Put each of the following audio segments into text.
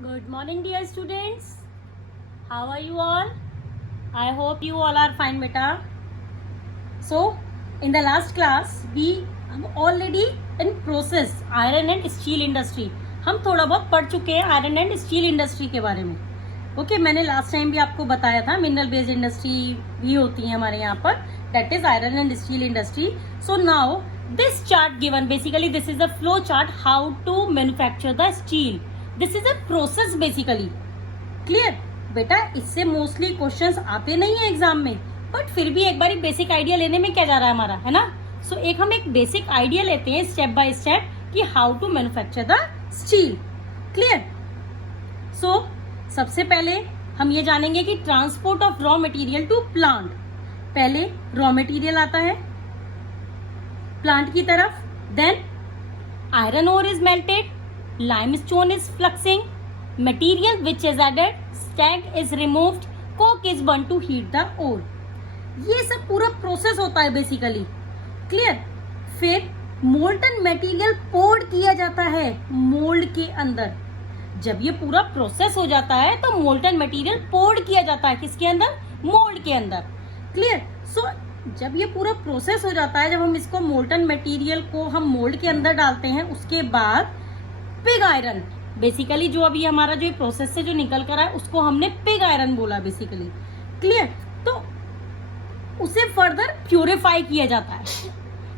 Good morning, dear students. How are you all? I hope you all are fine, beta. So, in the last class, we have already in process iron and steel industry. हम थोड़ा बहुत पढ़ चुके हैं iron and steel industry के बारे में. Okay मैंने लास्ट टाइम भी आपको बताया था मिनरल बेस्ड इंडस्ट्री भी होती है हमारे यहाँ पर, that is iron and steel industry. So now this chart given, basically this is the flow chart how to manufacture the steel. This is a process basically. Clear बेटा, इससे mostly questions आते नहीं है एग्जाम में, but फिर भी एक बार basic idea लेने में क्या जा रहा है हमारा, है ना. सो एक हम एक बेसिक आइडिया लेते हैं स्टेप बाय स्टेप कि how to manufacture the steel. Clear. So सबसे पहले हम ये जानेंगे कि transport of raw material to plant. पहले रॉ मटेरियल आता है प्लांट की तरफ, then iron ore is melted, limestone is fluxing, material which is added, slag is removed, coke is burned to heat the ore. ये सब पूरा process होता है बेसिकली. क्लियर. फिर मोल्टन मटेरियल पोर्ड किया जाता है मोल्ड के अंदर. जब ये पूरा प्रोसेस हो जाता है तो मोल्टन मटेरियल पोर्ड किया जाता है किसके अंदर, मोल्ड के अंदर. क्लियर. सो जब ये पूरा प्रोसेस हो जाता है, जब हम इसको मोल्टन मटेरियल को हम मोल्ड के अंदर डालते हैं, उसके बाद पिग आयरन, बेसिकली जो अभी हमारा जो प्रोसेस से जो निकल कर आया उसको हमने पिग आयरन बोला बेसिकली. क्लियर. तो उसे फर्दर प्यूरिफाई किया जाता है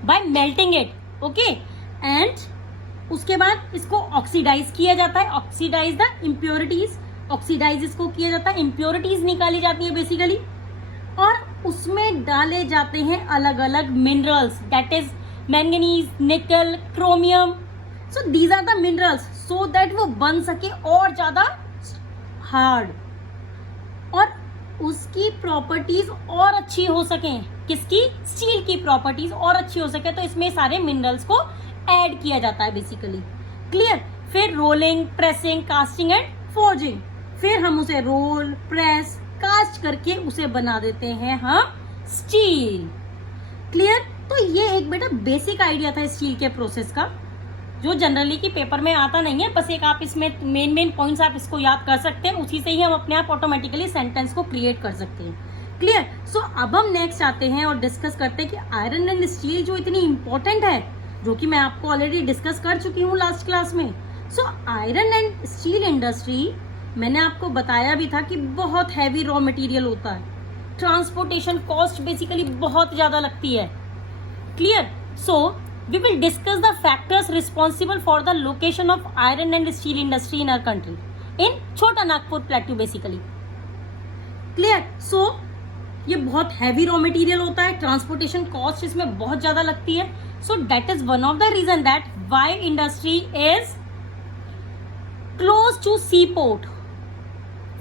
bye melting it. Okay. And उसके बाद इसको ऑक्सीडाइज किया जाता है. ऑक्सीडाइज द इम्प्योरिटीज, ऑक्सीडाइज इसको किया जाता है, इम्प्योरिटीज निकाली जाती है बेसिकली, और उसमें डाले जाते हैं अलग अलग मिनरल्स, दैट इज मैंगनीज, निकल, chromium. So these are the minerals so that वो बन सके और ज्यादा हार्ड और उसकी प्रॉपर्टीज और अच्छी हो सके. किसकी, स्टील की प्रॉपर्टीज और अच्छी हो सके, तो इसमें सारे मिनरल्स को ऐड किया जाता है बेसिकली. क्लियर. फिर rolling, pressing, casting and forging. फिर हम उसे रोल, प्रेस, कास्ट करके उसे बना देते हैं हम स्टील. क्लियर. तो ये एक बेटा बेसिक आइडिया था स्टील के प्रोसेस का, जो जनरली की पेपर में आता नहीं है. बस एक आप इसमें मेन पॉइंट्स आप इसको याद कर सकते हैं, उसी से ही हम अपने आप ऑटोमेटिकली सेंटेंस को क्रिएट कर सकते हैं. क्लियर. सो अब हम नेक्स्ट आते हैं और डिस्कस करते हैं कि आयरन एंड स्टील जो इतनी इंपॉर्टेंट है, जो कि मैं आपको ऑलरेडी डिस्कस कर चुकी हूँ लास्ट क्लास में. So iron and steel industry मैंने आपको बताया भी था कि बहुत हैवी रॉ मटेरियल होता है, ट्रांसपोर्टेशन कॉस्ट बेसिकली बहुत ज्यादा लगती है. Clear. So we will discuss the factors responsible for the location of iron and steel industry in our country in Chota Nagpur plateau basically. Clear. So ये बहुत heavy raw material होता है, transportation cost इसमें बहुत ज्यादा लगती है. So that is one of the reason that why industry is close to sea port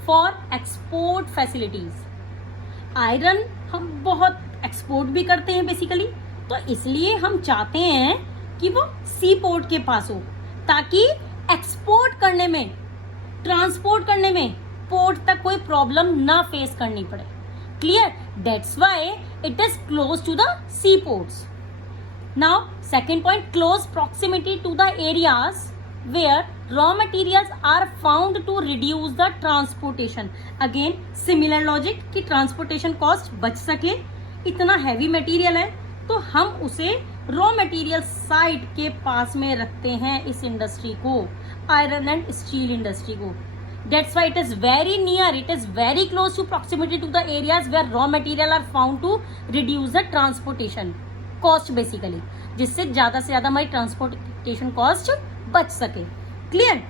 for export facilities. Iron हम बहुत एक्सपोर्ट भी करते हैं बेसिकली, तो इसलिए हम चाहते हैं कि वो सी पोर्ट के पास हो, ताकि एक्सपोर्ट करने में, ट्रांसपोर्ट करने में पोर्ट तक कोई प्रॉब्लम ना फेस करनी पड़े. Clear. That's why it is close to the sea ports. Now second point, close proximity to the areas where raw materials are found to reduce the transportation. Again similar logic कि transportation cost बच सके. इतना heavy material है तो हम उसे raw material site के पास में रखते हैं इस इंडस्ट्री को, आयरन एंड स्टील इंडस्ट्री को. That's why it is very near, it is very close to proximity to the areas where raw material are found to reduce the transportation cost basically, जिससे ज्यादा से ज्यादा हमारी transportation cost बच सके. Clear.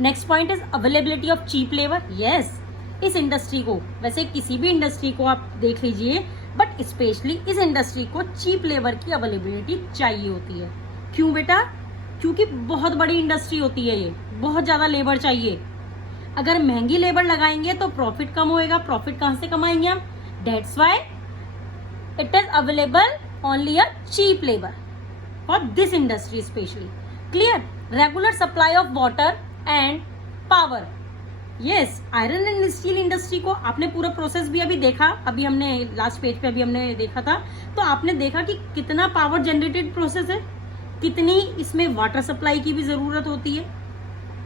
Next point is availability of cheap labour. Yes, इस industry को, वैसे किसी भी इंडस्ट्री को आप देख लीजिए, बट स्पेशली इस इंडस्ट्री को चीप लेबर की अवेलेबिलिटी चाहिए होती है. क्यों बेटा, क्योंकि बहुत बड़ी इंडस्ट्री होती है ये, बहुत ज्यादा लेबर चाहिए. अगर महंगी लेबर लगाएंगे तो प्रॉफिट कम होएगा, प्रॉफिट कहां से कमाएंगे हम. That's why it is available only a cheap labour for this industry specially. Clear. Regular supply of water and power. Yes, iron and steel industry को आपने पूरा प्रोसेस भी अभी देखा, अभी हमने लास्ट पेज पे अभी हमने देखा था, तो आपने देखा कि कितना पावर जनरेटेड प्रोसेस है, कितनी इसमें वाटर सप्लाई की भी जरूरत होती है.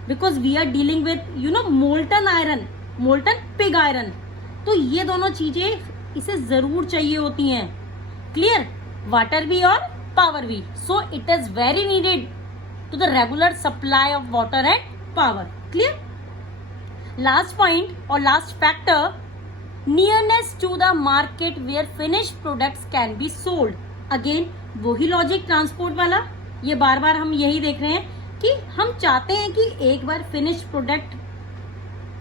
Because we are dealing with molten iron, molten pig iron. तो ये दोनों चीजें इसे जरूर चाहिए होती हैं। क्लियर? वाटर भी और पावर भी। So it is very needed to the regular supply of water and power. Clear? Last point और last factor, nearness to the market where finished products can be sold. Again वही logic transport वाला, ये बार बार हम यही देख रहे हैं कि हम चाहते हैं कि एक बार फिनिश्ड प्रोडक्ट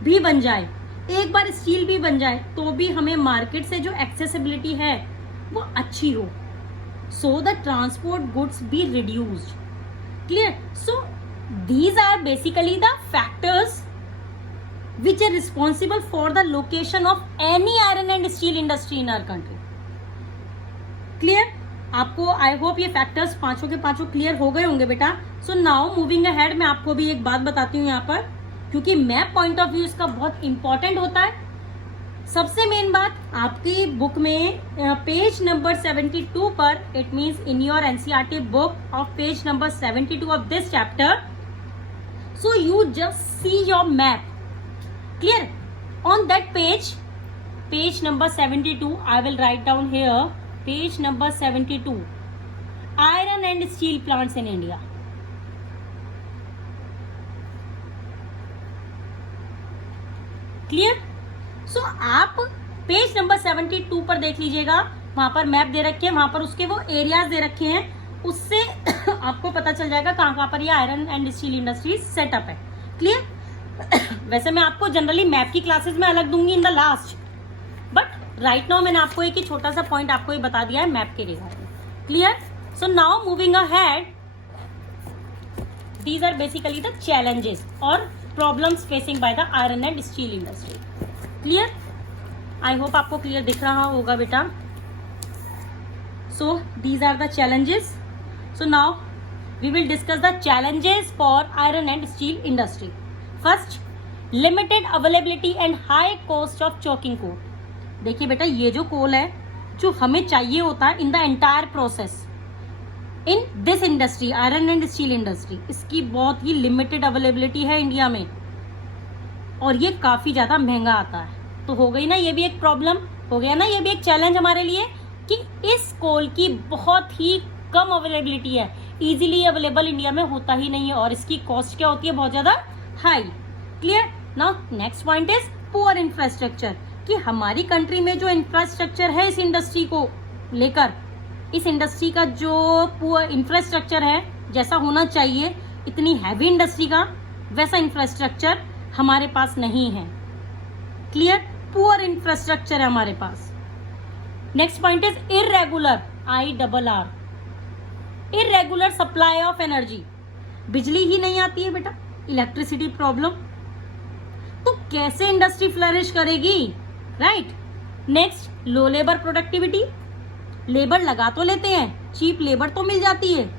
भी बन जाए, एक बार स्टील भी बन जाए, तो भी हमें मार्केट से जो एक्सेसिबिलिटी है वो अच्छी हो, so the transport goods be reduced. Clear? So these are basically the factors which are responsible for the location of any iron and steel industry in our country. Clear? आपको I hope ये factors पांचों के पांचों clear हो गए होंगे बेटा। सो now moving ahead, मैं आपको भी एक बात बताती हूँ यहाँ पर, क्योंकि मैप पॉइंट ऑफ व्यू इसका बहुत इंपॉर्टेंट होता है। सबसे मेन बात, आपकी बुक में पेज नंबर 72 पर, it means in your NCERT book of page number 72 of this chapter, so you just see your map. Clear? On that page, page number 72, I will write down here, page number 72, iron and steel plants in India. Clear? So आप page number 72 पर देख लीजिएगा, वहां पर map दे रखे हैं, वहां पर उसके वो एरियाज दे रखे हैं, उससे आपको पता चल जाएगा कहाँ पर ये iron and steel industry setup है। क्लियर? वैसे मैं आपको जनरली मैप की क्लासेस में अलग दूंगी in the last, but right now मैंने आपको एक ही छोटा सा पॉइंट आपको ही बता दिया है मैप के regarding. Clear? So now moving ahead, these are basically the challenges और problems facing by the iron and steel industry. Clear? I hope आपको क्लियर दिख रहा होगा बेटा। So these are the challenges. So now we will discuss the challenges for iron and steel industry. First, limited availability and high cost of choking coal. देखिए बेटा, ये जो कोल है जो हमें चाहिए होता है in the entire process in this industry, iron and steel industry, इसकी बहुत ही लिमिटेड अवेलेबिलिटी है इंडिया में और ये काफी ज्यादा महंगा आता है। तो हो गई ना ये भी एक प्रॉब्लम, हो गया ना ये भी एक चैलेंज हमारे लिए कि इस कोल की बहुत ही कम अवेलेबिलिटी है, इजीली अवेलेबल इंडिया में होता ही नहीं है और इसकी कॉस्ट क्या होती है, बहुत ज्यादा high. Clear? Now next point is poor infrastructure, कि हमारी कंट्री में जो इंफ्रास्ट्रक्चर है इस इंडस्ट्री को लेकर, इस इंडस्ट्री का जो पुअर इंफ्रास्ट्रक्चर है, जैसा होना चाहिए इतनी हैवी इंडस्ट्री का, वैसा इंफ्रास्ट्रक्चर हमारे पास नहीं है। क्लियर? पुअर इंफ्रास्ट्रक्चर है हमारे पास। Next point is irregular, IRR, irregular supply of energy, बिजली ही नहीं आती है बेटा, इलेक्ट्रिसिटी प्रॉब्लम, तो कैसे इंडस्ट्री फ्लरिश करेगी? राइट? नेक्स्ट, लो लेबर प्रोडक्टिविटी, लेबर लगा तो लेते हैं, चीप लेबर तो मिल जाती है,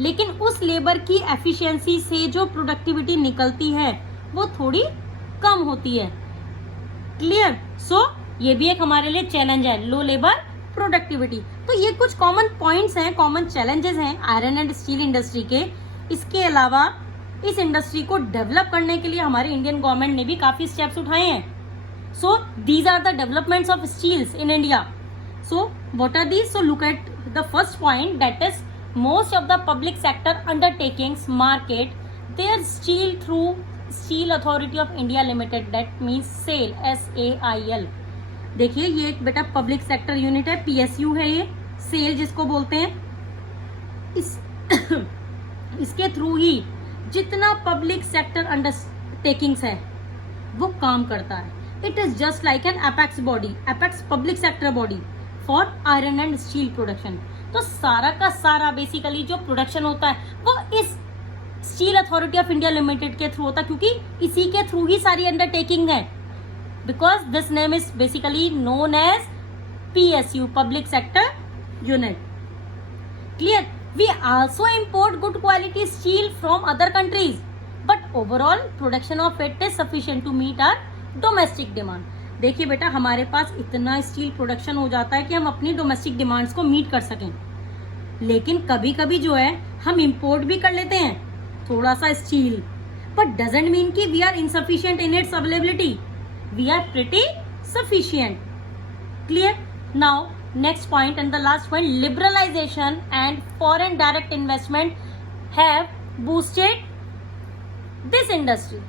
लेकिन उस लेबर की एफिशिएंसी से जो प्रोडक्टिविटी निकलती है वो थोड़ी कम होती है। क्लियर? सो ये भी एक हमारे लिए चैलेंज है, लो लेबर प्रोडक्टिविटी। तो ये कुछ कॉमन पॉइंट्स हैं, कॉमन चैलेंजेस हैं आयरन एंड स्टील इंडस्ट्री के। इसके अलावा इस इंडस्ट्री को डेवलप करने के लिए हमारे इंडियन गवर्नमेंट ने भी काफी स्टेप्स उठाए हैं। So these are the developments of steels in India. So what are these? So look at the first point, that is most of the public sector undertakings market their steel through Steel Authority of India Limited, that means SAIL, SAIL। देखिए ये एक बेटा public sector unit है, PSU है ये, cell जिसको बोलते हैं। इसके थ्रू ही जितना पब्लिक सेक्टर अंडरटेकिंग्स है वो काम करता है। It is just like an apex body, apex public sector body for iron and steel production. तो सारा का सारा बेसिकली जो प्रोडक्शन होता है वो इस steel authority of India limited के थ्रू होता है, क्योंकि इसी के थ्रू ही सारी अंडरटेकिंग है, because this name is basically known as PSU, public sector unit. Clear? We also import good quality steel from other countries, but overall production of it is sufficient to meet our domestic demand. देखिए बेटा, हमारे पास इतना steel production हो जाता है कि हम अपनी डोमेस्टिक डिमांड्स को मीट कर सकें, लेकिन कभी कभी जो है हम इंपोर्ट भी कर लेते हैं थोड़ा सा स्टील, but doesn't mean कि we are insufficient in its availability. We are pretty sufficient. Clear? Now next point and the last point, liberalization and foreign direct investment have boosted this industry.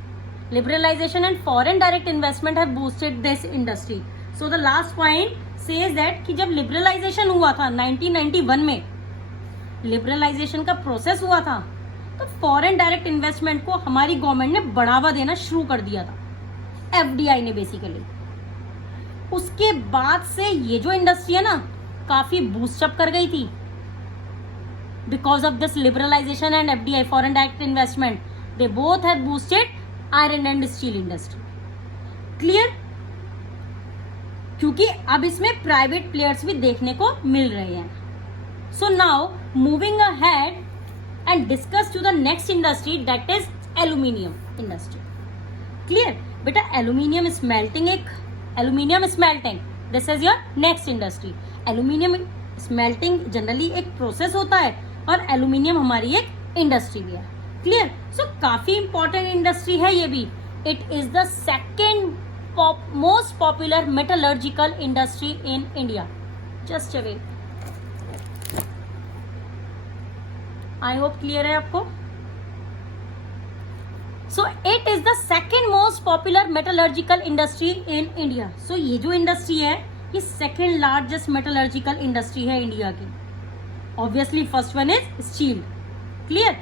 Liberalization and foreign direct investment have boosted this industry. So the last point says that कि जब liberalization हुआ था 1991 में, liberalization का process हुआ था, तो foreign direct investment को हमारी गवर्नमेंट ने बढ़ावा देना शुरू कर दिया था, FDI ने बेसिकली. उसके बाद से ये जो इंडस्ट्री है ना काफी बूस्टअप कर गई थी because of this liberalisation and FDI, foreign direct investment. They both have boosted iron and steel industry. Clear? क्योंकि अब इसमें प्राइवेट प्लेयर्स भी देखने को मिल रहे हैं. So now moving ahead and discuss to the next industry, that is aluminium industry. Clear बेटा? Aluminium smelting, this is your next industry. Aluminium smelting generally एक प्रोसेस होता है और एल्यूमिनियम हमारी एक इंडस्ट्री भी है. क्लियर? सो काफी इंपॉर्टेंट इंडस्ट्री है ये भी. It is the second most popular metallurgical industry in India. Just a wait. I hope clear है आपको. So it is the second most popular metallurgical industry in India. So ये जो industry है ये second largest metallurgical industry है India की. Obviously first one is steel. Clear?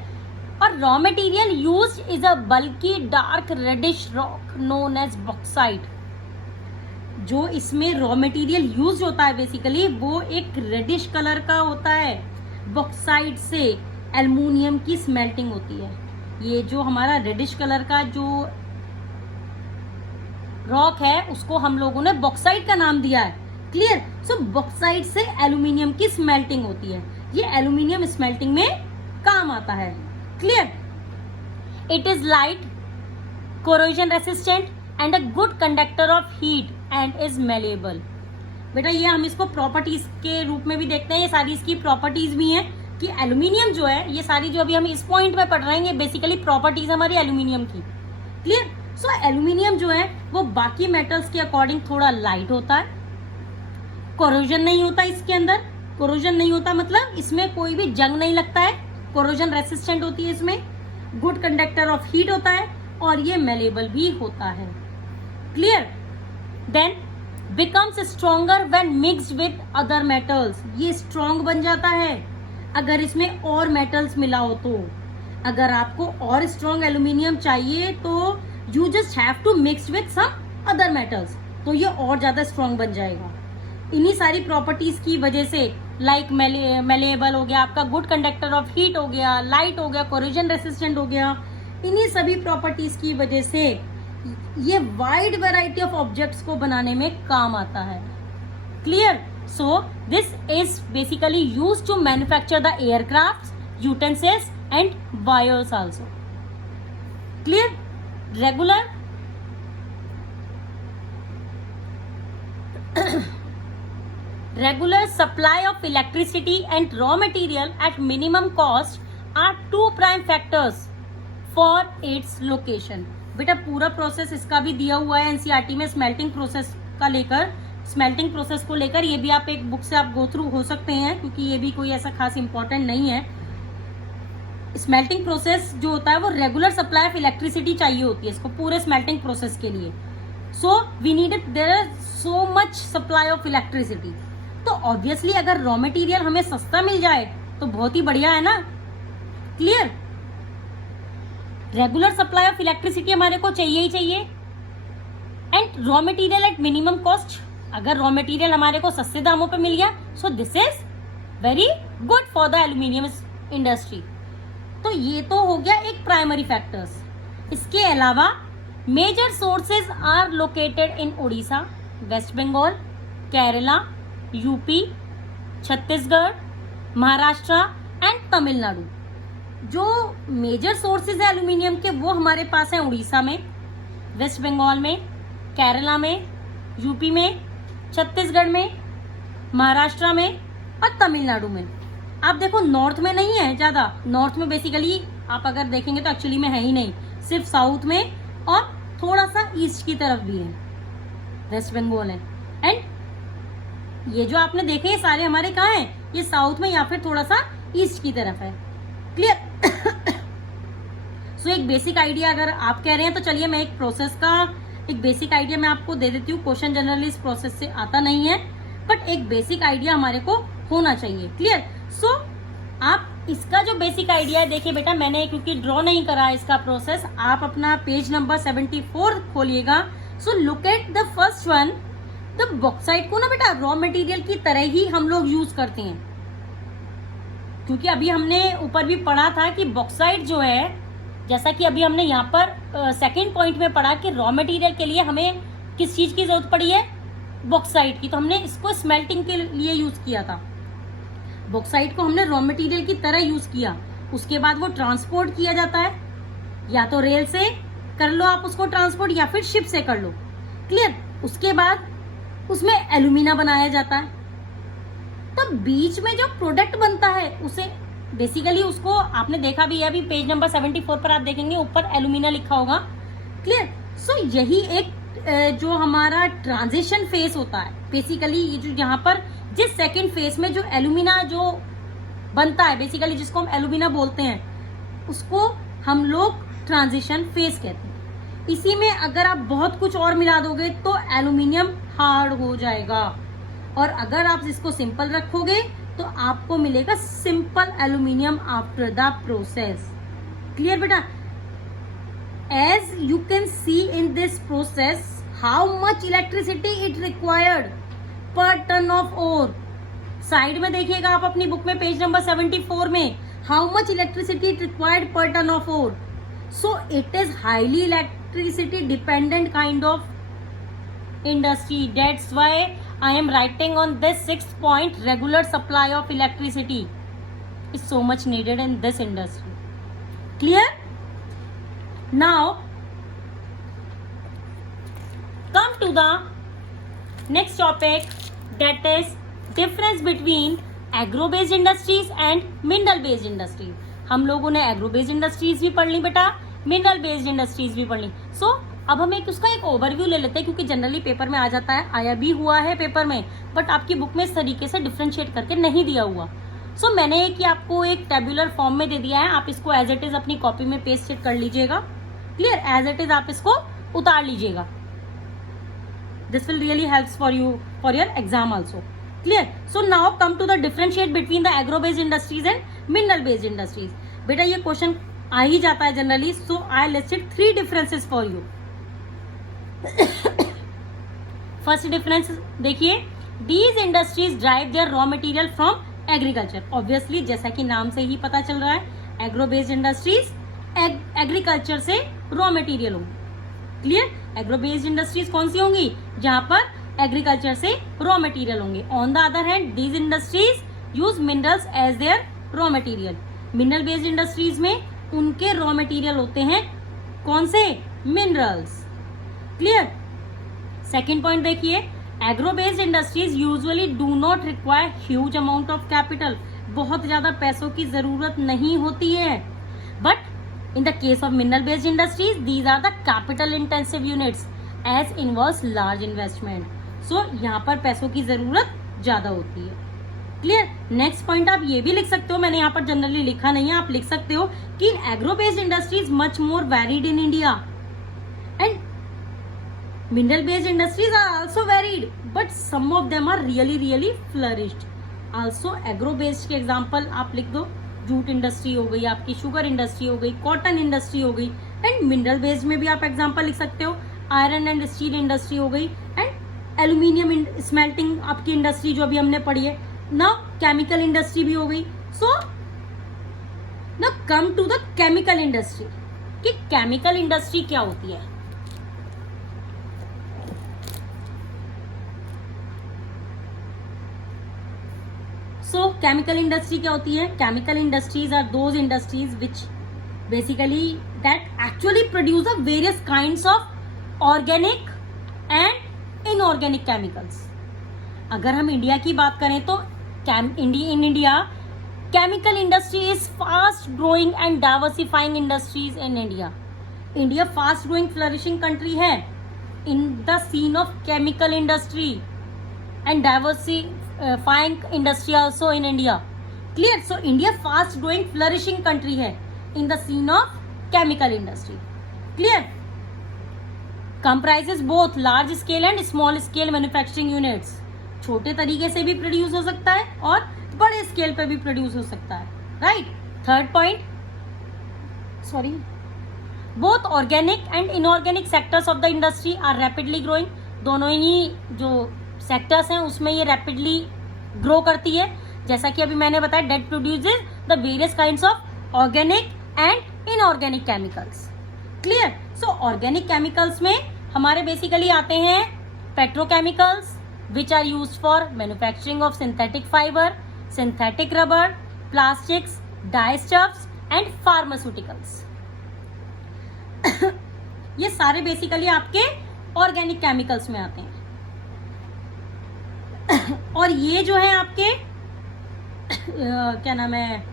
और raw material used is a bulky dark reddish rock known as bauxite. जो इसमें raw material use होता है बेसिकली वो एक रेडिश कलर का होता है. बॉक्साइट से एल्युमिनियम की स्मेल्टिंग होती है. ये जो हमारा रेडिश कलर का जो रॉक है उसको हम लोगों ने बॉक्साइट का नाम दिया है. क्लियर? सो बॉक्साइट से एल्युमिनियम की स्मेल्टिंग होती है. ये एल्युमिनियम स्मेल्टिंग में काम आता है. Clear? It is light, corrosion resistant and a good conductor of heat and is malleable. बेटा ये हम इसको प्रॉपर्टीज के रूप में भी देखते हैं. ये सारी इसकी प्रॉपर्टीज भी हैं कि एल्यूमिनियम जो है ये सारी जो अभी हम इस पॉइंट में पढ़ रहे हैं ये बेसिकली प्रॉपर्टीज हमारी एल्यूमिनियम की. क्लियर? सो एल्यूमिनियम जो है वो बाकी मेटल्स के अकॉर्डिंग थोड़ा लाइट होता है. कोरोजन नहीं होता इसके अंदर. कोरोजन नहीं होता मतलब इसमें कोई भी जंग नहीं लगता है. कोरोजन रेसिस्टेंट होती है इसमें. गुड कंडक्टर ऑफ हीट होता है और ये मेलेबल भी होता है. Clear? Then becomes stronger when mixed with other metals. ये स्ट्रॉन्ग बन जाता है अगर इसमें और मेटल्स मिला हो तो. अगर आपको और स्ट्रॉन्ग एल्यूमिनियम चाहिए तो you just have to mix with some other metals, तो ये और ज्यादा स्ट्रॉन्ग बन जाएगा. इन्हीं सारी प्रॉपर्टीज की वजह से लाइक मेलेबल हो गया आपका, गुड कंडक्टर ऑफ हीट हो गया, लाइट हो गया, कोरोजन रेसिस्टेंट हो गया. इन्हीं सभी प्रॉपर्टीज की वजह से ये वाइड वैरायटी ऑफ ऑब्जेक्ट्स को बनाने में काम आता है. Clear? So this is basically used to manufacture the aircrafts, utensils and wires also. Clear? Regular supply of electricity and raw material at minimum cost are two prime factors for its location. बेटा पूरा process इसका भी दिया हुआ है NCERT में smelting process का लेकर. स्मेल्टिंग प्रोसेस को लेकर ये भी आप एक बुक से आप गो थ्रू हो सकते हैं क्योंकि ये भी कोई ऐसा खास इंपॉर्टेंट नहीं है. स्मेल्टिंग प्रोसेस जो होता है वो रेगुलर सप्लाई ऑफ इलेक्ट्रिसिटी चाहिए होती है इसको पूरे स्मेल्टिंग प्रोसेस के लिए. So we need there are so much supply of electricity. तो ऑब्वियसली अगर रॉ मटेरियल हमें सस्ता मिल जाए तो बहुत ही बढ़िया है ना. Clear? Regular supply of electricity हमारे को चाहिए ही चाहिए and raw material at minimum cost. अगर रॉ मटेरियल हमारे को सस्ते दामों पे मिल गया so this is very good for the aluminium industry. तो ये तो हो गया एक प्राइमरी फैक्टर्स. इसके अलावा major sources are located in Orissa, West Bengal, Kerala, UP, Chhattisgarh, Maharashtra and Tamil Nadu. जो मेजर सोर्सेज है एल्यूमिनियम के वो हमारे पास हैं उड़ीसा में, वेस्ट बंगाल में, केरला में, यूपी में, छत्तीसगढ़ में, महाराष्ट्र में और तमिलनाडु में. आप देखो नॉर्थ में नहीं है ज्यादा. नॉर्थ में बेसिकली आप अगर देखेंगे तो एक्चुअली में है ही नहीं. सिर्फ साउथ में और थोड़ा सा ईस्ट की तरफ भी है, वेस्ट बंगाल है। एंड ये जो आपने देखे ये सारे हमारे कहाँ हैं, ये साउथ में या फिर थोड़ा सा ईस्ट की तरफ है। क्लियर? सो एक बेसिक आइडिया अगर आप कह रहे हैं तो चलिए मैं एक प्रोसेस का एक बेसिक आइडिया मैं आपको दे देती हूँ। क्वेश्चन जनरली इस प्रोसेस से आता नहीं है, बट एक बेसिक आइडिया हमारे को होना चाहिए। क्लियर? सो आप इसका जो बेसिक आइडिया है, देखिए बेटा मैंने क्योंकि ड्रॉ नहीं करा इसका प्रोसेस, आप अपना पेज नंबर 74 खोलिएगा। So look at the first one. The bauxite को ना बेटा रॉ मटेरियल की तरह ही हम लोग यूज करते हैं, क्योंकि अभी हमने ऊपर भी पढ़ा था कि बॉक्साइट जो है, जैसा कि अभी हमने यहाँ पर सेकंड पॉइंट में पढ़ा कि रॉ मटेरियल के लिए हमें किस चीज की जरूरत पड़ी है, बॉक्साइट की। तो हमने इसको स्मेल्टिंग के लिए यूज किया था, बॉक्साइट को हमने रॉ मटेरियल की तरह यूज किया। उसके बाद वो ट्रांसपोर्ट किया जाता है, या तो रेल से कर लो आप उसको ट्रांसपोर्ट, या फिर शिप से कर लो। क्लियर? उसके बाद उसमें एल्यूमिना बनाया जाता है। तो बीच में जो प्रोडक्ट बनता है उसे बेसिकली उसको आपने देखा भी है, अभी पेज नंबर 74 पर आप देखेंगे ऊपर एल्यूमिना लिखा होगा। क्लियर? सो यही एक जो हमारा ट्रांजिशन फेस होता है, बेसिकली ये जो यहाँ पर जिस सेकंड फेस में जो एल्यूमिना जो बनता है, बेसिकली जिसको हम एल्यूमिना बोलते हैं, उसको हम लोग ट्रांजिशन फेस कहते हैं। इसी में अगर आप बहुत कुछ और मिला दोगे तो एल्यूमिनियम हार्ड हो जाएगा, और अगर आप इसको सिंपल रखोगे तो आपको मिलेगा simple aluminium after the process. Clear बेटा? As you can see in this process, how much electricity it required per ton of ore. Side में देखिएगा आप अपनी बुक में पेज नंबर 74 में, how much electricity it required per ton of ore. So it is highly electricity dependent kind of industry. That's why I am writing on this 6th point, regular supply of electricity is so much needed in this industry. Clear? Now come to the next topic, that is difference between agro based industries and mineral based industries. हम लोगों ने agro based industries भी पढ़ ली बेटा, mineral based industries भी पढ़ ली। सो अब हम उसका एक ओवरव्यू ले लेते हैं, क्योंकि जनरली पेपर में आ जाता है, आया भी हुआ है पेपर में, बट आपकी बुक में इस तरीके से डिफ्रेंशिएट करके नहीं दिया हुआ। सो मैंने आपको एक टेबुलर फॉर्म में दे दिया है, आप इसको एज इट इज अपनी कॉपी में पेस्ट कर लीजिएगा। क्लियर? एज इट इज आप इसको उतार लीजिएगा। This will really helps for you for your exam also. Clear? So now come to the differentiate between the agro based industries and mineral based industries. बेटा ये question आ ही जाता है generally, so I listed 3 differences for you. First difference देखिए, these industries drive their raw material from agriculture. Obviously जैसा कि नाम से ही पता चल रहा है, एग्रो बेस्ड इंडस्ट्रीज एग्रीकल्चर से रॉ मटेरियल होंगे। क्लियर? एग्रो बेस्ड इंडस्ट्रीज कौन सी होंगी? जहां पर एग्रीकल्चर से रॉ मटेरियल होंगे। On the other hand these industries use minerals as their raw material. Mineral based industries में उनके रॉ मटेरियल होते हैं कौन से? मिनरल्स। क्लियर? सेकेंड पॉइंट देखिए, agro based industries usually do not require huge amount of capital. बहुत ज्यादा पैसों की जरूरत नहीं होती है, but in the case of mineral based industries, these are the capital intensive units as involves large investment. So यहाँ पर पैसों की जरूरत ज्यादा होती है। क्लियर? नेक्स्ट पॉइंट आप ये भी लिख सकते हो, मैंने यहाँ पर जनरली लिखा नहीं है, आप लिख सकते हो कि agro based industries much more varied in India and mineral based industries are also varied, but some of them are really flourished. Also agro based के एग्जाम्पल आप लिख दो, जूट इंडस्ट्री हो गई, आपकी शुगर इंडस्ट्री हो गई, कॉटन इंडस्ट्री हो गई। एंड मिनरल बेस्ड में भी आप एग्जांपल लिख सकते हो, आयरन एंड स्टील इंडस्ट्री हो गई, एंड एल्यूमिनियम स्मेल्टिंग आपकी इंडस्ट्री जो अभी हमने पढ़ी है। नाउ केमिकल इंडस्ट्री भी हो गई। So now come to the chemical industry, कि केमिकल इंडस्ट्री क्या होती है। सो केमिकल इंडस्ट्री क्या होती है? Chemical industries are those industries which basically that actually produce a various kinds of organic and inorganic chemicals. अगर हम इंडिया की बात करें तो in India chemical industry is fast growing and diversifying industries in India. India fast growing flourishing country है in the scene of chemical industry and diversifying industry also in India. Clear. So India fast growing flourishing country है in the scene of chemical industry. Clear. Comprises both large scale and small scale manufacturing units. छोटे तरीके से भी produce हो सकता है और बड़े स्केल पे भी प्रोड्यूस हो सकता है. Right. Third point, sorry, both organic and inorganic sectors of the industry are rapidly growing. दोनों ही जो सेक्टर्स हैं उसमें ये रैपिडली ग्रो करती है. जैसा कि अभी मैंने बताया, that produces the various kinds of organic and inorganic chemicals. Clear. So organic chemicals में हमारे बेसिकली आते हैं petrochemicals which are used for manufacturing of synthetic fiber, synthetic rubber, plastics, dyestuffs and pharmaceuticals. ये सारे बेसिकली आपके organic chemicals में आते हैं. और ये जो है आपके क्या नाम है,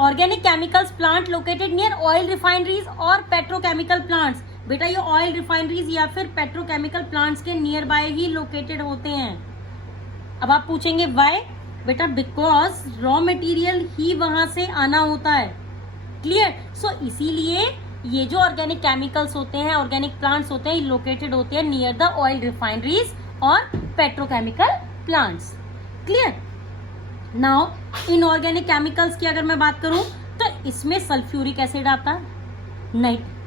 organic chemicals plant located near oil refineries और पेट्रोकेमिकल प्लांट्स. बेटा ये ऑयल रिफाइनरीज या फिर पेट्रोकेमिकल प्लांट्स के नियर बाय ही लोकेटेड होते हैं. अब आप पूछेंगे व्हाई. बेटा बिकॉज रॉ मटेरियल ही वहां से आना होता है. क्लियर. सो इसीलिए ये जो ऑर्गेनिक केमिकल्स होते हैं, ऑर्गेनिक प्लांट्स होते हैं, लोकेटेड होते हैं नियर द ऑयल रिफाइनरीज और petrochemical plants. Clear. Now inorganic chemicals की अगर मैं बात करूं तो इसमें सल्फ्यूरिक एसिड आता है,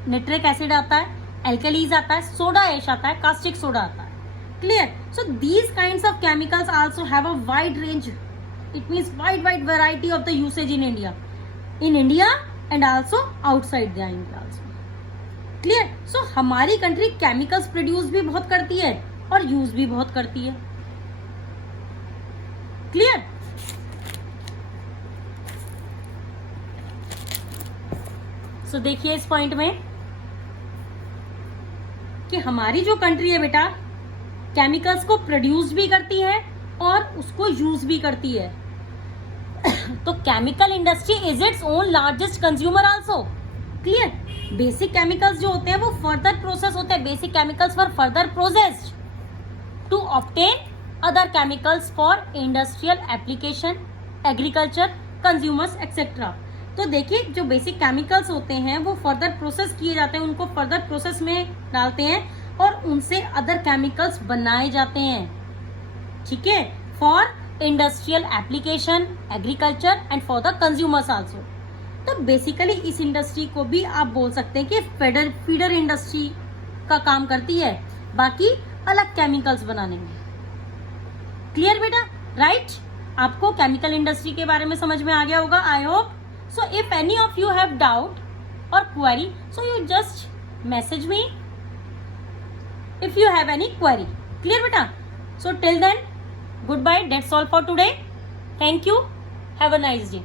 नाइट्रिक एसिड आता है, एल्कलीज आता है, सोडा ऐश आता है, कास्टिक सोडा आता है. Clear. So these kinds of chemicals also have a wide range. It means wide variety of the usage in India and also outside the India also. Clear. So हमारी country chemicals produce भी बहुत करती है और use भी बहुत करती है. क्लियर. सो देखिए इस पॉइंट में कि हमारी जो कंट्री है बेटा केमिकल्स को प्रोड्यूस भी करती है और उसको यूज भी करती है. तो chemical industry is its own largest consumer also. Clear. Basic chemicals जो होते हैं वो फर्दर प्रोसेस होते हैं. Basic chemicals for further processed to obtain other chemicals for industrial application, agriculture, consumers etcetera. तो देखिए जो बेसिक केमिकल्स होते हैं वो फर्दर प्रोसेस किए जाते हैं, उनको फर्दर प्रोसेस में डालते हैं और उनसे अदर केमिकल्स बनाए जाते हैं. ठीक है. For industrial application, agriculture and for the consumers also. तो बेसिकली इस इंडस्ट्री को भी आप बोल सकते हैं कि फीडर इंडस्ट्री का काम करती है, बाकी अलग केमिकल्स बनाने में. क्लियर बेटा. राइट. आपको केमिकल इंडस्ट्री के बारे में समझ में आ गया होगा, I hope. So if any of you have doubt or query, so you just message me if you have any query. Clear beta? So till then, goodbye. That's all for today. Thank you. Have a nice day.